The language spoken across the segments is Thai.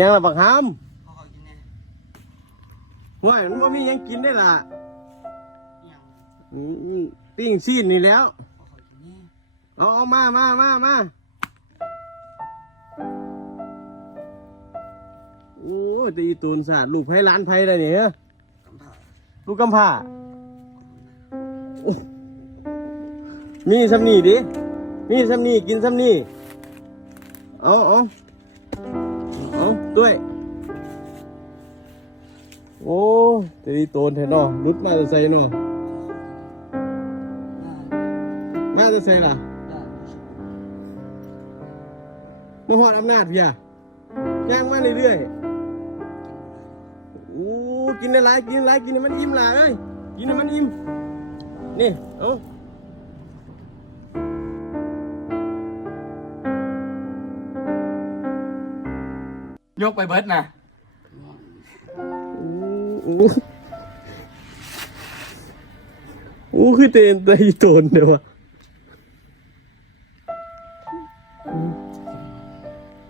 ยังละบักหามเขาขอกินแน่ห่วยมันบ่มีหยังกินได้ล่ะยังอืมปิ้งซีนนี่แล้ว เขาขอกินแน่เอาเอามามามามาโอ้ยตีตูนสาดลูกไผ่ล้านไผ่เลยเนี่ยกำผ่าลูกกำพร้าโอ้มีซ้ำนี่ดิมีซ้ำนี่กินซ้ำนี่เอาเอาเอา ด้วย โอ้ตีตูนแท้เนาะรุดมาจะใส่เนาะได้มาจะใส่ล่ะได้มาหอดอำนาจพี่อะย่างมาเรื่อยๆโอ้กินได้หลายกินหลายกินให้มันอิ่มหลายเลยกินให้มันอิ่มนี่ เอา ยกไปเบิดนะโอ้โอ้คือเตนไตโตนเดี๋ยววะ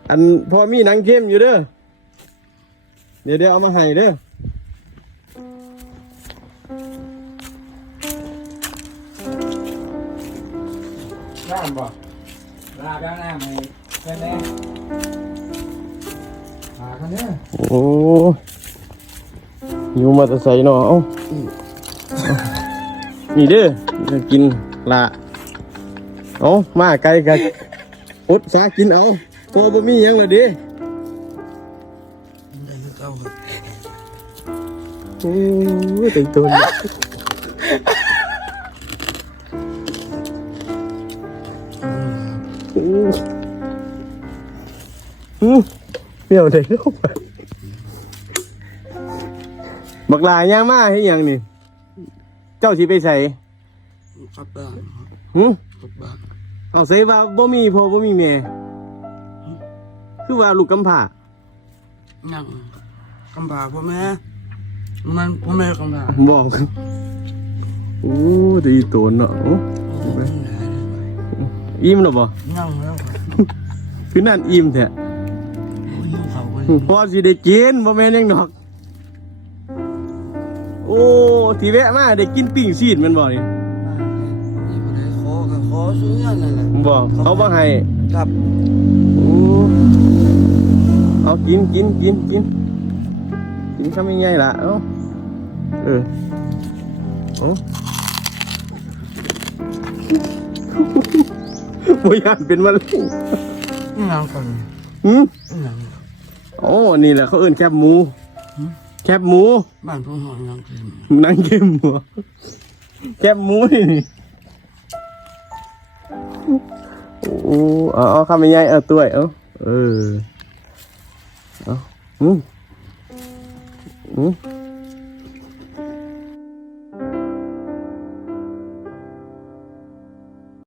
อันพอมีหนังเข้มอยู่เด้อ เดี๋ยวเดี๋ยวเอามาให้เด้อน้ำบ่ลาบแล้วน้ำให้เพื่อนแน่หาคนเนี้ย โอ้อยู่มาแต่ใส่เนาะเอานี่เด้อจะกินละเอามาไกลกันอดสากินเอาพอบ่มีหยังเลยเดิได้ไม่เก้าครับโอ้ยติงตัวนี้อืมอืม เปรี้ยวได้ลูกบักลายย่างมาให้หยังนี่ เจ้าสิไปใส่กลับบ้านครับหึกลับบ้านเอาใส่ว่าบ่มีพ่อบ่มีแม่ คือว่าลูกกำพร้ายังกำผ่าพ่อแม่มันพ่อแม่กำผ่าบอกโอ้ดีโตนเนาะโอ้โอ้ยไหนได้ไหมอิ่มแล้วบ่ยังแล้วครับคือนั่นอิ่มแท้ พอสิได้กินบ่แม่นหยังดอก โอ้ทีแวะมาได้กินปิ้งซีดแมันบ่นี่นี่บ่ได้ขอก็ขอซื้อนั่นแหละบ่เขาบ่ให้ครับโอ้เอากินกินกินกินกินคำยังไงล่ะเอ้าเออเอาบ่ยานเป็นมะเร็ง นี่ยังกันหืม นี่ยัง โอ้นี่แหละเขาเอิ้นแคบหมู แคบหมู บ้านพ่อหอยยังกินนังเข้มหัวแคบหมูนี่โอ้เอาเอาคำยังไงเอาตัวเอาเออเอาอืมอืม